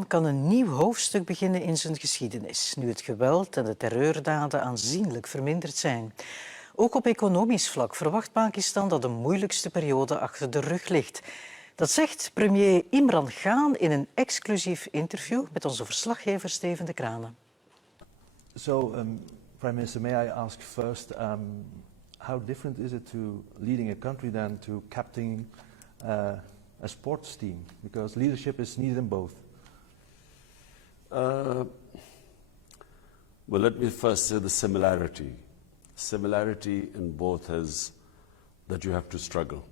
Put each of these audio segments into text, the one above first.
Pakistan kan een nieuw hoofdstuk beginnen in zijn geschiedenis, nu het geweld en de terreurdaden aanzienlijk verminderd zijn. Ook op economisch vlak verwacht Pakistan dat de moeilijkste periode achter de rug ligt. Dat zegt premier Imran in een exclusief interview met onze verslaggever Steven de Kranen. So, Prime Minister, may I ask first, how different is it to leading a country than to captaining a sports team? Because leadership is needed in both. Well, let me first say the similarity. Similarity in both is that you have to struggle.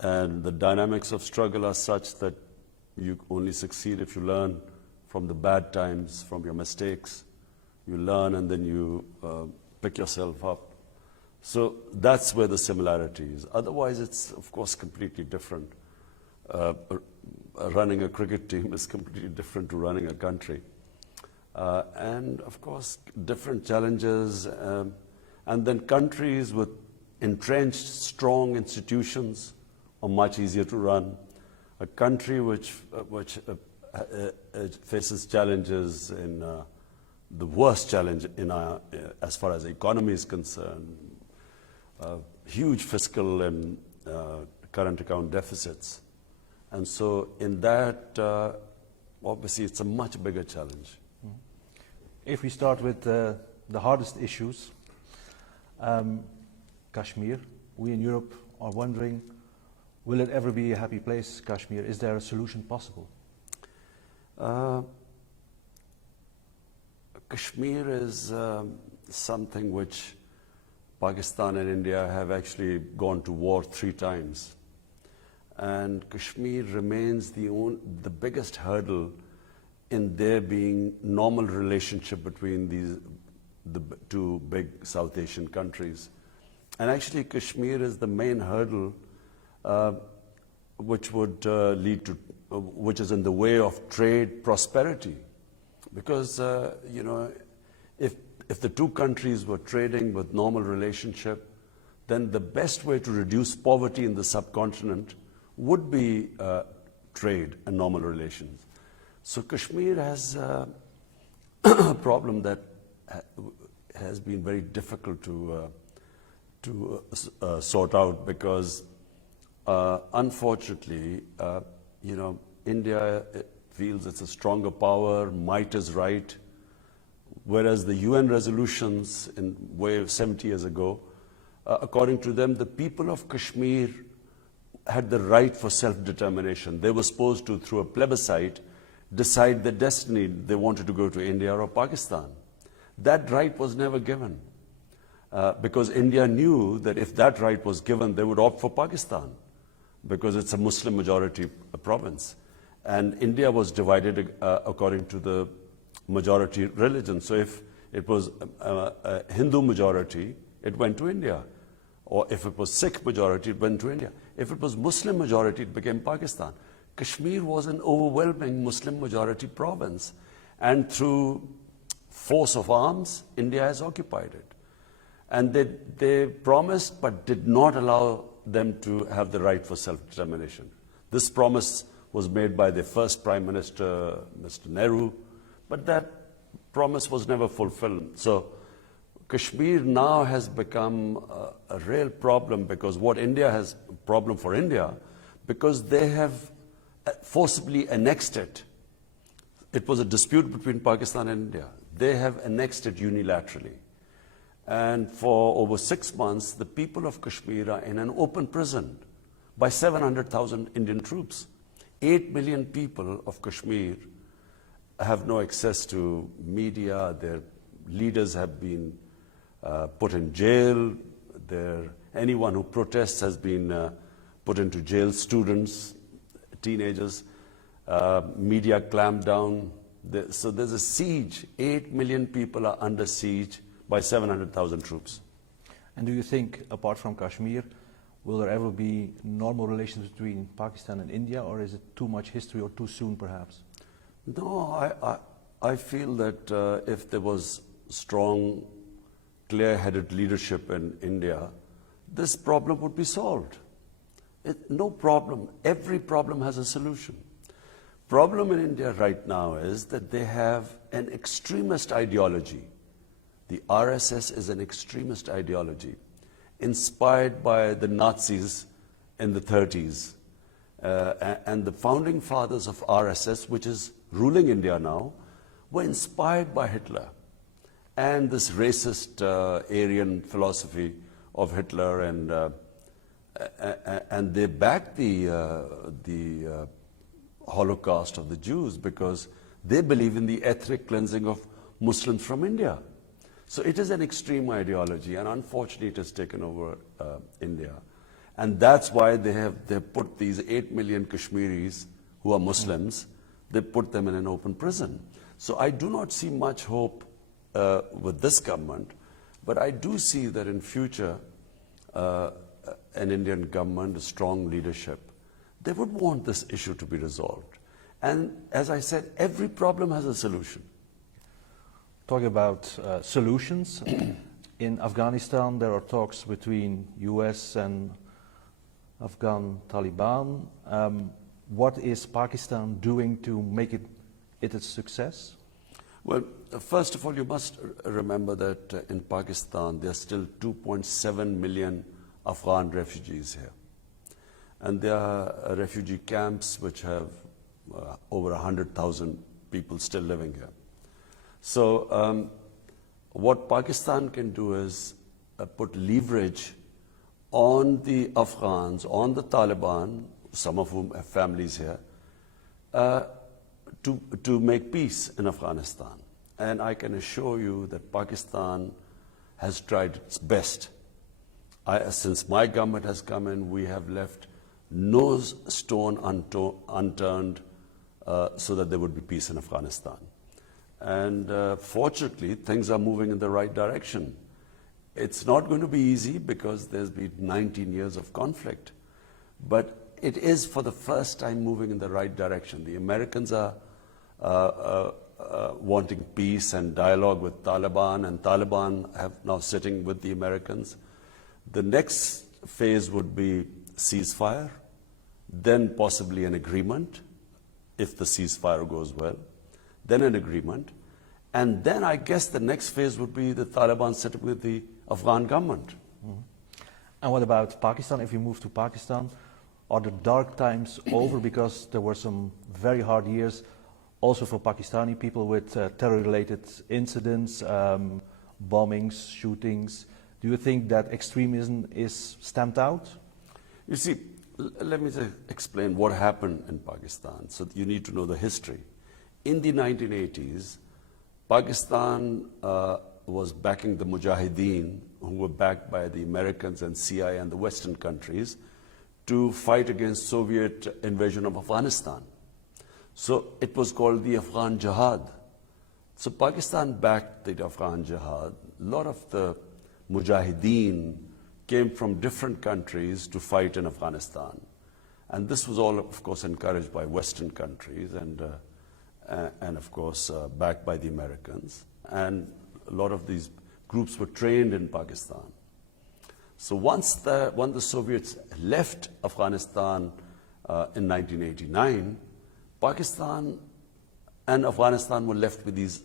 And the dynamics of struggle are such that you only succeed if you learn from the bad times, from your mistakes. You learn and then you pick yourself up. So that's where the similarity is. Otherwise, it's, of course, completely different. Running a cricket team is completely different to running a country. And, of course, different challenges. And then countries with entrenched, strong institutions are much easier to run. A country which faces challenges in the worst challenge in as far as the economy is concerned, huge fiscal and current account deficits. And so in that, obviously, it's a much bigger challenge. If we start with the hardest issues, Kashmir, we in Europe are wondering, will it ever be a happy place, Kashmir? Is there a solution possible? Kashmir is something which Pakistan and India have actually gone to war 3 times. And Kashmir remains the biggest hurdle in there being normal relationship between the 2 big South Asian countries. And actually Kashmir is the main hurdle which would lead to, which is in the way of trade prosperity. Because, you know, if the 2 countries were trading with normal relationship, then the best way to reduce poverty in the subcontinent would be trade and normal relations. So Kashmir has a problem that has been very difficult to sort out because, unfortunately, you know, India feels it's a stronger power, might is right, whereas the UN resolutions in way 70 years ago, according to them, the people of Kashmir had the right for self-determination. They were supposed to, through a plebiscite, decide their destiny. They wanted to go to India or Pakistan. That right was never given because India knew that if that right was given, they would opt for Pakistan because it's a Muslim majority province. And India was divided according to the majority religion. So if it was a Hindu majority, it went to India. Or if it was Sikh majority, it went to India. If it was Muslim majority, it became Pakistan. Kashmir was an overwhelming Muslim majority province. And through force of arms, India has occupied it. And they promised but did not allow them to have the right for self-determination. This promise was made by the first Prime Minister, Mr. Nehru, but that promise was never fulfilled. So Kashmir now has become a real problem because what India has a problem for India because they have forcibly annexed it. It was a dispute between Pakistan and India. They have annexed it unilaterally. And for over 6 months, the people of Kashmir are in an open prison by 700,000 Indian troops. 8 million people of Kashmir have no access to media. Their leaders have been put in jail. Anyone who protests has been put into jail. Students, teenagers, media clamped down. So there's a siege. 8 million people are under siege by 700,000 troops. And do you think, apart from Kashmir, will there ever be normal relations between Pakistan and India, or is it too much history or too soon, perhaps? No, I feel that if there was strong, clear-headed leadership in India, this problem would be solved. No problem. Every problem has a solution. problem in India right now is that they have an extremist ideology. The RSS is an extremist ideology inspired by the Nazis in the 30s. And the founding fathers of RSS, which is ruling India now, were inspired by Hitler and this racist Aryan philosophy of Hitler, and they backed the Holocaust of the Jews because they believe in the ethnic cleansing of Muslims from India. So it is an extreme ideology, and unfortunately it has taken over India. And that's why they put these 8 million Kashmiris who are Muslims, they put them in an open prison. So I do not see much hope with this government, but I do see that in future an Indian government, a strong leadership, they would want this issue to be resolved. And as I said, every problem has a solution. Talking about solutions, in Afghanistan there are talks between US and Afghan Taliban. What is Pakistan doing to make it a success? Well, first of all, you must remember that in Pakistan there are still 2.7 million Afghan refugees here. And there are refugee camps which have over 100,000 people still living here. So what Pakistan can do is put leverage on the Afghans, on the Taliban, some of whom have families here, to make peace in Afghanistan. And I can assure you that Pakistan has tried its best. Since my government has come in, we have left no stone unturned so that there would be peace in Afghanistan. And fortunately, things are moving in the right direction. It's not going to be easy because there's been 19 years of conflict. But it is for the first time moving in the right direction. The Americans are wanting peace and dialogue with Taliban, and Taliban have now sitting with the Americans. The next phase would be ceasefire, then possibly an agreement, if the ceasefire goes well, then an agreement, and then I guess the next phase would be the Taliban sitting with the Afghan government. Mm-hmm. And what about Pakistan? If you move to Pakistan, are the dark times over? Because there were some very hard years also for Pakistani people with terror-related incidents, bombings, shootings. Do you think that extremism is stamped out? You see, let me explain what happened in Pakistan. So you need to know the history. In the 1980s, Pakistan was backing the Mujahideen, who were backed by the Americans and CIA and the Western countries, to fight against Soviet invasion of Afghanistan. So it was called the Afghan Jihad. So Pakistan backed the Afghan Jihad. A lot of the Mujahideen came from different countries to fight in Afghanistan. And this was all, of course, encouraged by Western countries and of course, backed by the Americans. And a lot of these groups were trained in Pakistan. So when the Soviets left Afghanistan in 1989, Pakistan and Afghanistan were left with these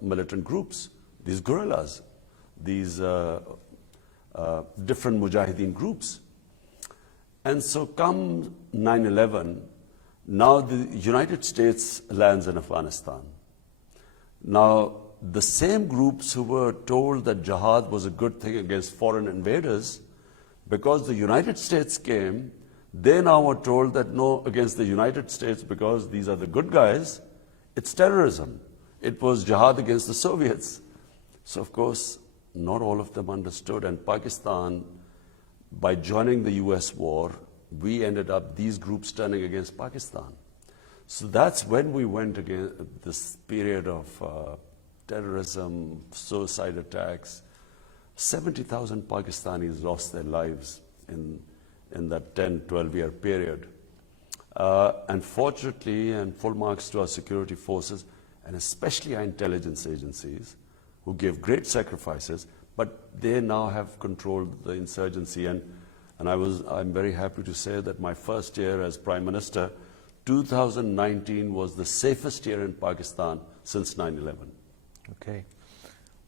militant groups, these guerrillas, these different Mujahideen groups. And so come 9/11, now the United States lands in Afghanistan. Now, the same groups who were told that jihad was a good thing against foreign invaders, because the United States came, they now were told that no, against the United States, because these are the good guys, it's terrorism. It was jihad against the Soviets. So, of course, not all of them understood. And Pakistan, by joining the US war, we ended up these groups turning against Pakistan. So that's when we went against this period of terrorism, suicide attacks. 70,000 Pakistanis lost their lives in that 10, 12-year period. And fortunately, and full marks to our security forces, and especially our intelligence agencies, who gave great sacrifices, but they now have controlled the insurgency. And I'm very happy to say that my first year as Prime Minister, 2019 was the safest year in Pakistan since 9/11. Okay.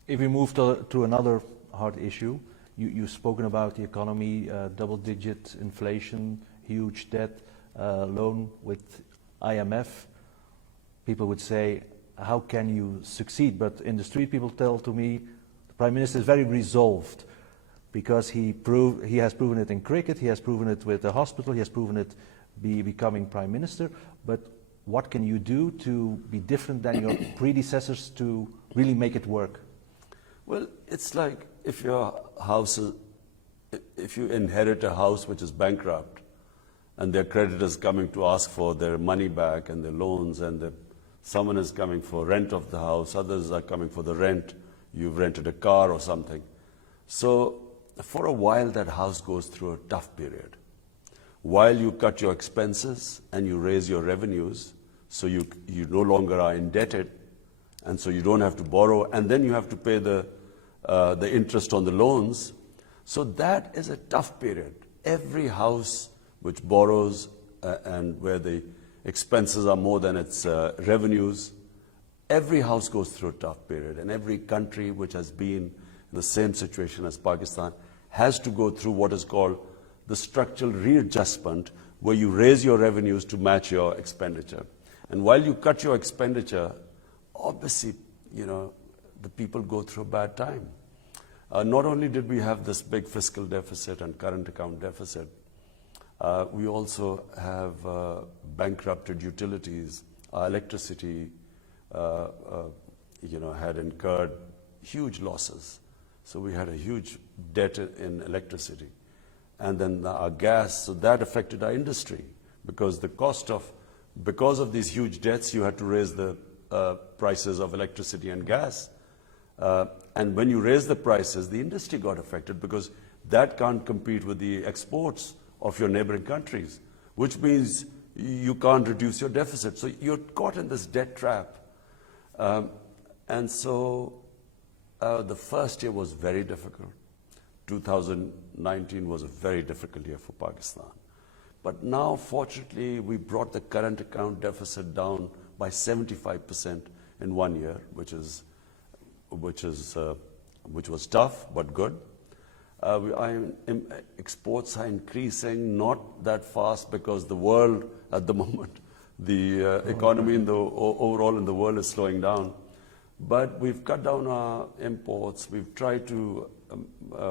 If we move to another hard issue, you've spoken about the economy, double-digit inflation, huge debt, loan with IMF. People would say, how can you succeed? But in the street, people tell to me, the Prime Minister is very resolved because he has proven it in cricket, he has proven it with the hospital, he has proven it becoming Prime Minister. But what can you do to be different than your predecessors to really make it work? Well, it's like if you inherit a house which is bankrupt and their creditors coming to ask for their money back and their loans, and someone is coming for rent of the house, others are coming for the rent, you've rented a car or something. So for a while that house goes through a tough period. While you cut your expenses and you raise your revenues, so you no longer are indebted, and so you don't have to borrow, and then you have to pay the interest on the loans. So that is a tough period. Every house which borrows and where the expenses are more than its revenues, every house goes through a tough period, and every country which has been in the same situation as Pakistan has to go through what is called the structural readjustment, where you raise your revenues to match your expenditure. And while you cut your expenditure, obviously, the people go through a bad time. Not only did we have this big fiscal deficit and current account deficit, we also have bankrupted utilities. Our electricity, had incurred huge losses. So we had a huge debt in electricity. And then our gas, so that affected our industry, because because of these huge debts, you had to raise the prices of electricity and gas. And when you raise the prices, the industry got affected, because that can't compete with the exports of your neighboring countries, which means you can't reduce your deficit. So you're caught in this debt trap. And so the first year was very difficult. 2019 was a very difficult year for Pakistan. But now, fortunately, we brought the current account deficit down by 75% in 1 year, which was tough but good. Exports are increasing, not that fast, because the world at the moment, the economy overall in the world is slowing down. But we've cut down our imports. We've tried to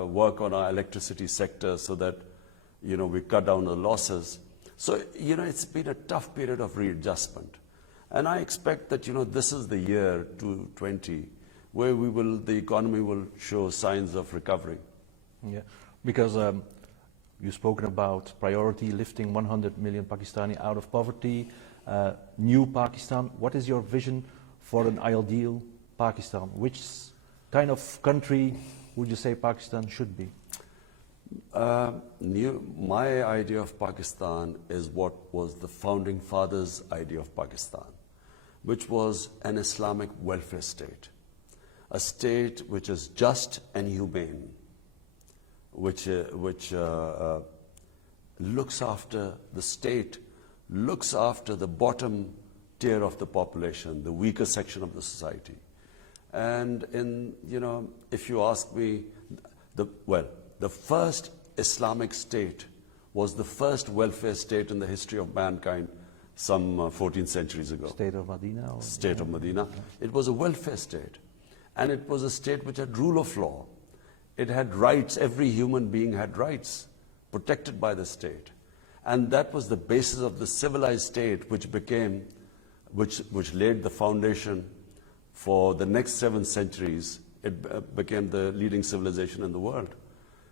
work on our electricity sector so that we cut down the losses. So it's been a tough period of readjustment, and I expect that this is the year 2020 where the economy will show signs of recovery. Yeah, because you've spoken about priority, lifting 100 million Pakistani out of poverty, new Pakistan. What is your vision for an ideal Pakistan? Which kind of country would you say Pakistan should be? My idea of Pakistan is what was the founding fathers' idea of Pakistan, which was an Islamic welfare state, a state which is just and humane, which looks after the state, looks after the bottom tier of the population, the weaker section of the society. And if you ask me, the first Islamic state was the first welfare state in the history of mankind some 14 centuries ago. State of Medina? State of Medina. It was a welfare state. And it was a state which had rule of law. It had rights. Every human being had rights protected by the state. And that was the basis of the civilized state, which laid the foundation for the next 7 centuries. It became the leading civilization in the world.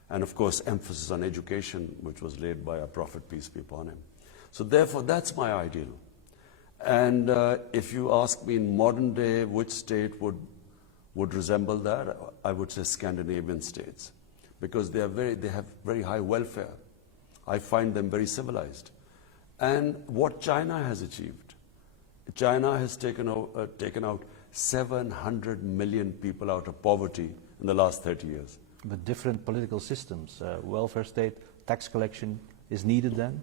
And of course, emphasis on education, which was laid by our Prophet, peace be upon him. So therefore, that's my ideal. And if you ask me in modern day which state would resemble that, I would say Scandinavian states, because they have very high welfare. I find them very civilized. And what China has achieved, China has taken out 700 million people out of poverty in the last 30 years. But different political systems, welfare state, tax collection is needed then?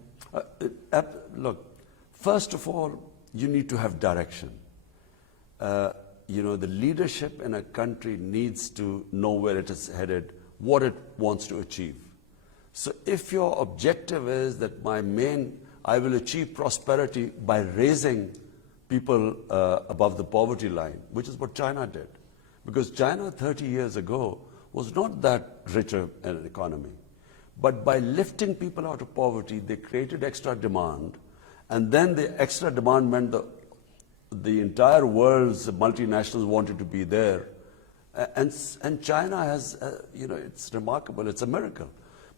Look, First of all, you need to have direction. The leadership in a country needs to know where it is headed, what it wants to achieve. So if your objective is that I will achieve prosperity by raising people above the poverty line, which is what China did. Because China 30 years ago was not that richer an economy. But by lifting people out of poverty, they created extra demand. And then the extra demand meant the entire world's multinationals wanted to be there. And China has, it's remarkable, it's a miracle.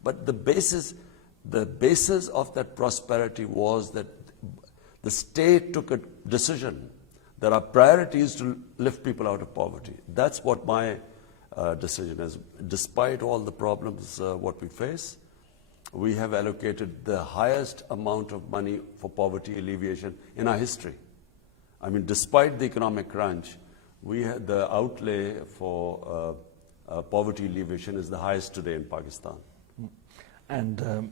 But the basis of that prosperity was that the state took a decision that our priority is to lift people out of poverty. That's what my decision is. Despite all the problems what we face, we have allocated the highest amount of money for poverty alleviation in our history. I mean, despite the economic crunch, the outlay for poverty alleviation is the highest today in Pakistan. And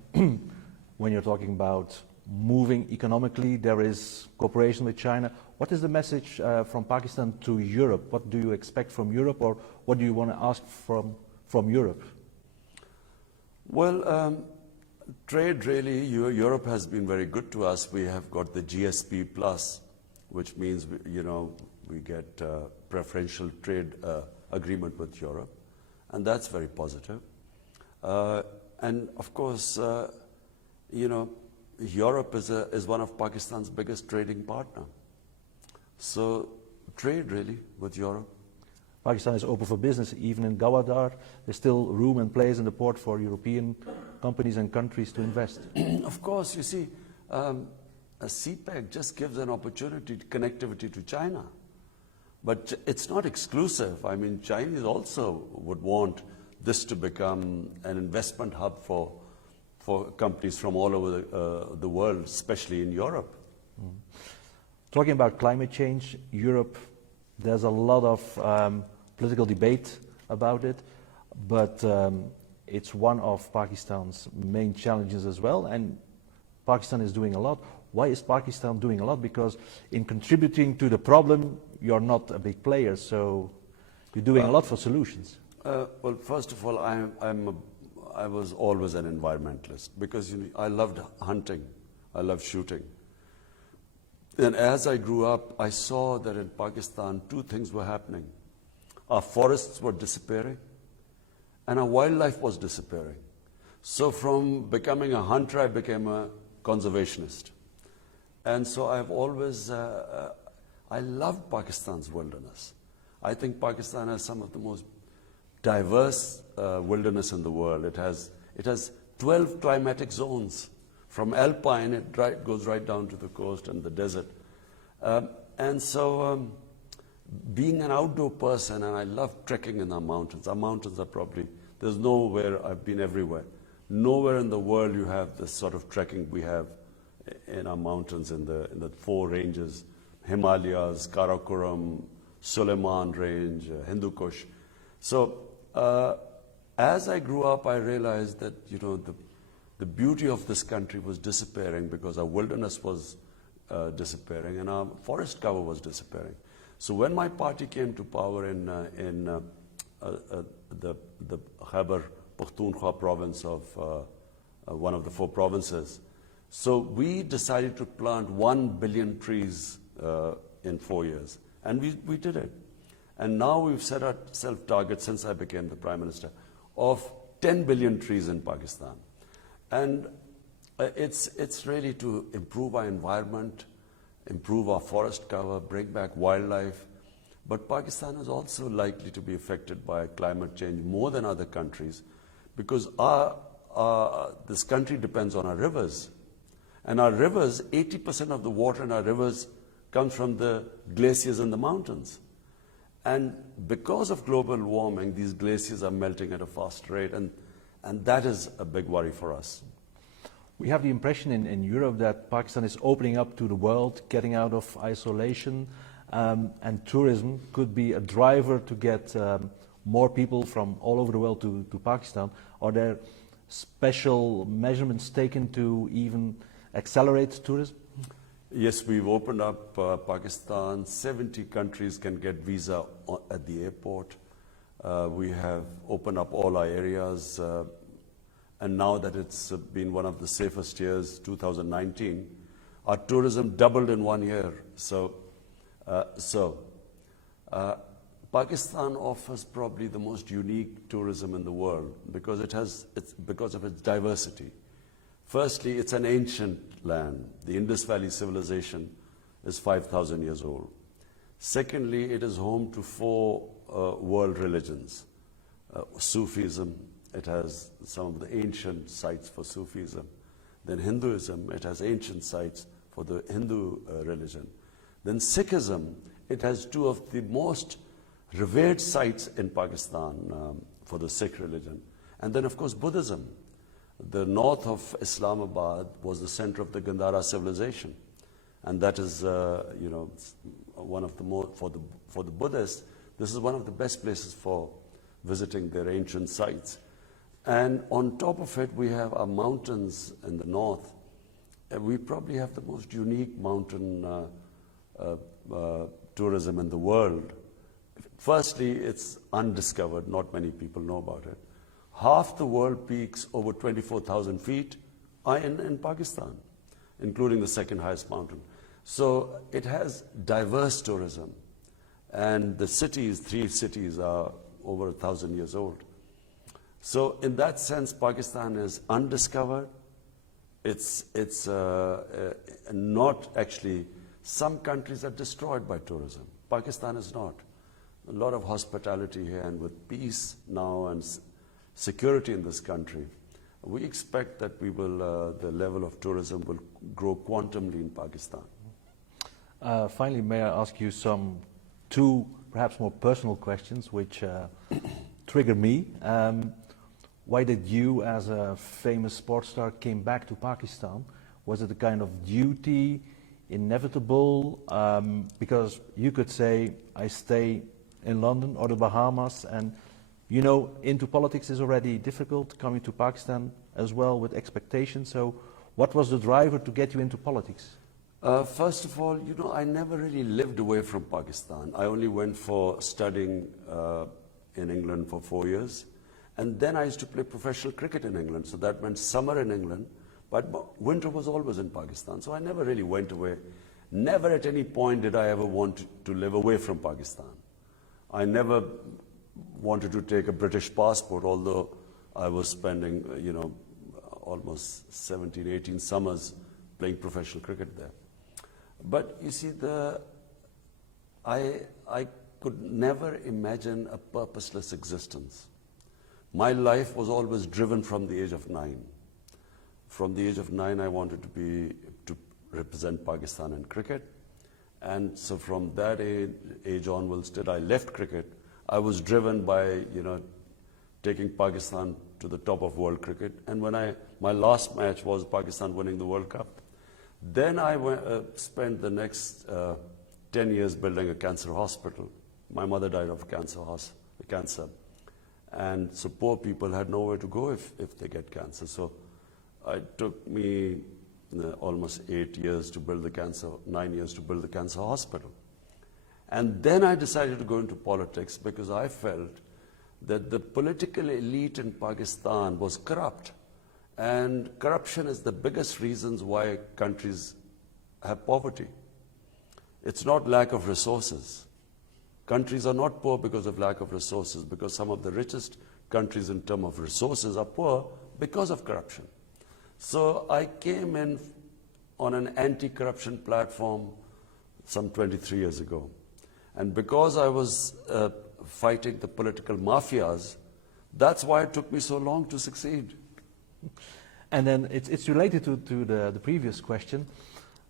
when you're talking about moving economically, there is cooperation with China. What is the message from Pakistan to Europe? What do you expect from Europe, or what do you want to ask from Europe? Well, trade really, Europe has been very good to us. We have got the GSP plus, which means we get preferential trade agreement with Europe, and that's very positive. And of course, Europe is one of Pakistan's biggest trading partner. So trade really with Europe. Pakistan is open for business. Even in Gawadar, there's still room and place in the port for European companies and countries to invest. Of course, you see, a CPEC just gives an opportunity to connectivity to China. But it's not exclusive. I mean, Chinese also would want this to become an investment hub for companies from all over the world, especially in Europe. Talking about climate change, Europe, there's a lot of political debate about it, but it's one of Pakistan's main challenges as well, and Pakistan is doing a lot. Why is Pakistan doing a lot? Because in contributing to the problem, you're not a big player, so you're doing a lot for solutions. Well, first of all, I was always an environmentalist because I loved hunting, I loved shooting. And as I grew up, I saw that in Pakistan, two things were happening. Our forests were disappearing, and our wildlife was disappearing. So from becoming a hunter, I became a conservationist. And so I've always, I loved Pakistan's wilderness. I think Pakistan has some of the most diverse wilderness in the world. It has 12 climatic zones. From alpine, it goes right down to the coast and the desert. And so being an outdoor person, and I love trekking in our mountains. Our mountains are probably, there's nowhere, I've been everywhere. Nowhere in the world you have this sort of trekking we have in our mountains in the four ranges, Himalayas, Karakoram, Suleiman Range, Hindu Kush. So as I grew up, I realized that the beauty of this country was disappearing because our wilderness was disappearing and our forest cover was disappearing. So when my party came to power in the Khyber Pakhtunkhwa province of one of the four provinces, so we decided to plant 1 billion trees in 4 years, and we did it. And now we've set ourselves targets since I became the Prime Minister of 10 billion trees in Pakistan. And it's really to improve our environment, improve our forest cover, bring back wildlife. But Pakistan is also likely to be affected by climate change more than other countries because this country depends on our rivers. And our rivers, 80% of the water in our rivers comes from the glaciers in the mountains. And because of global warming, these glaciers are melting at a fast rate, and that is a big worry for us. We have the impression in Europe that Pakistan is opening up to the world, getting out of isolation, and tourism could be a driver to get more people from all over the world to Pakistan. Are there special measurements taken to even accelerate tourism? Yes, we've opened up Pakistan. 70 countries can get visa at the airport. We have opened up all our areas. And now that it's been one of the safest years, 2019, our tourism doubled in 1 year. Pakistan offers probably the most unique tourism in the world because because of its diversity. Firstly, it's an ancient land. The Indus Valley civilization is 5,000 years old. Secondly, it is home to 4 world religions. Sufism, it has some of the ancient sites for Sufism. Then Hinduism, it has ancient sites for the Hindu religion. Then Sikhism, it has 2 of the most revered sites in Pakistan for the Sikh religion. And then, of course, Buddhism. The north of Islamabad was the center of the Gandhara civilization. And that is, one of the more, for the Buddhists, this is one of the best places for visiting their ancient sites. And on top of it, we have our mountains in the north. We probably have the most unique mountain tourism in the world. Firstly, it's undiscovered. Not many people know about it. Half the world peaks over 24,000 feet are in Pakistan, including the second highest mountain. So it has diverse tourism. And the cities, 3 cities, are over 1,000 years old. So in that sense, Pakistan is undiscovered. It's not actually, some countries are destroyed by tourism. Pakistan is not. A lot of hospitality here, and with peace now and security in this country, we expect that the level of tourism will grow quantumly in Pakistan. Finally, may I ask you 2 perhaps more personal questions which trigger me. Why did you, as a famous sports star, came back to Pakistan? Was it a kind of duty, inevitable? Because you could say, I stay in London or the Bahamas, and into politics is already difficult, coming to Pakistan as well with expectations. So what was the driver to get you into politics? First of all, I never really lived away from Pakistan. I only went for studying in England for 4 years. And then I used to play professional cricket in England. So that meant summer in England, but winter was always in Pakistan. So I never really went away. Never at any point did I ever want to live away from Pakistan. I never wanted to take a British passport, although I was spending, almost 17, 18 summers playing professional cricket there. But you see, I could never imagine a purposeless existence. My life was always driven from the age of 9. From the age of 9, I wanted to represent Pakistan in cricket. And so from that age onwards, till I left cricket, I was driven by, taking Pakistan to the top of world cricket. And my last match was Pakistan winning the World Cup. Then I spent the next 10 years building a cancer hospital. My mother died of cancer. And so poor people had nowhere to go if they get cancer. So it took me almost 8 years to build 9 years to build the cancer hospital. And then I decided to go into politics because I felt that the political elite in Pakistan was corrupt. And corruption is the biggest reasons why countries have poverty. It's not lack of resources. Countries are not poor because of lack of resources, because some of the richest countries in terms of resources are poor because of corruption. So I came in on an anti-corruption platform some 23 years ago. And because I was fighting the political mafias, that's why it took me so long to succeed. And then it's related to the previous question.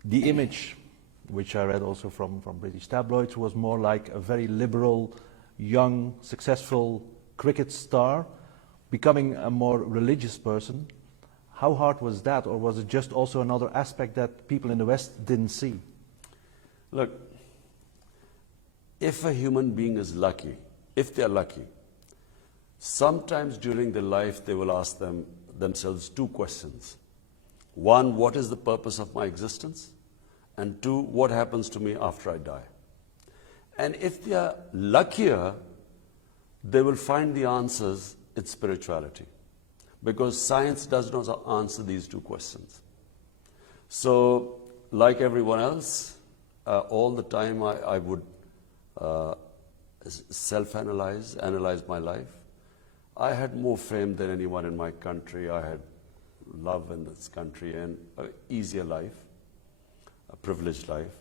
The image, which I read also from British tabloids, was more like a very liberal, young, successful cricket star, becoming a more religious person. How hard was that, or was it just also another aspect that people in the West didn't see? Look, if a human being is lucky, if they're lucky, sometimes during their life they will ask themselves 2 questions. One, what is the purpose of my existence? And two, what happens to me after I die? And if they are luckier, they will find the answers in spirituality. Because science does not answer these two questions. So, like everyone else, all the time I would self-analyze, analyze my life. I had more fame than anyone in my country. I had love in this country and an easier life, a privileged life.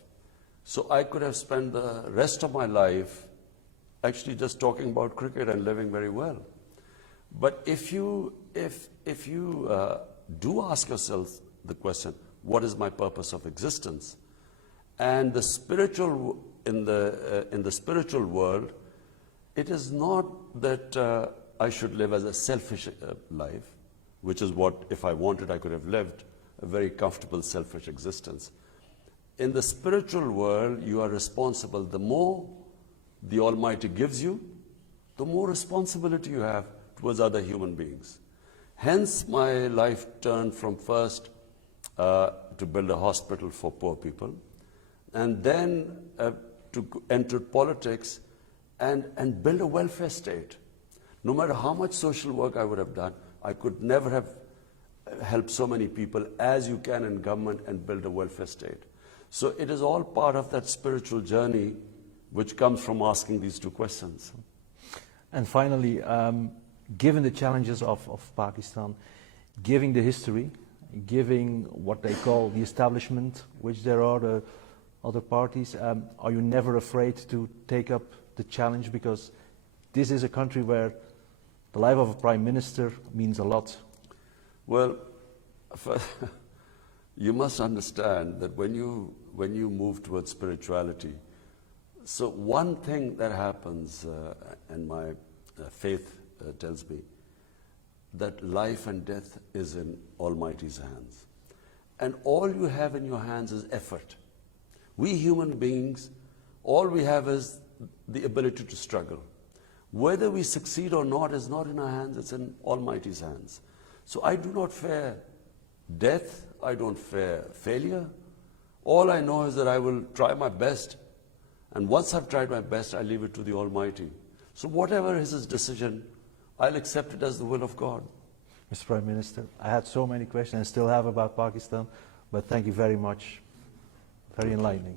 So I could have spent the rest of my life actually just talking about cricket and living very well. But if you do ask yourself the question, what is my purpose of existence? And the spiritual in the spiritual world, it is not that I should live as a selfish life, which is what, if I wanted, I could have lived a very comfortable, selfish existence. In the spiritual world, you are responsible. The more the Almighty gives you, the more responsibility you have towards other human beings. Hence, my life turned from first to build a hospital for poor people, and then to enter politics and build a welfare state. No matter how much social work I would have done, I could never have helped so many people as you can in government and build a welfare state. So it is all part of that spiritual journey which comes from asking these two questions. And finally, given the challenges of Pakistan, given the history, given what they call the establishment, which there are the other parties, are you never afraid to take up the challenge? Because this is a country where the life of a prime minister means a lot. Well, you must understand that when you move towards spirituality, so one thing that happens, and my faith tells me, that life and death is in Almighty's hands. And all you have in your hands is effort. We human beings, all we have is the ability to struggle. Whether we succeed or not is not in our hands, it's in Almighty's hands. So I do not fear death, I don't fear failure. All I know is that I will try my best, and once I've tried my best, I leave it to the Almighty. So whatever is His decision, I'll accept it as the will of God. Mr. Prime Minister, I had so many questions and still have about Pakistan, but thank you very much. Very enlightening.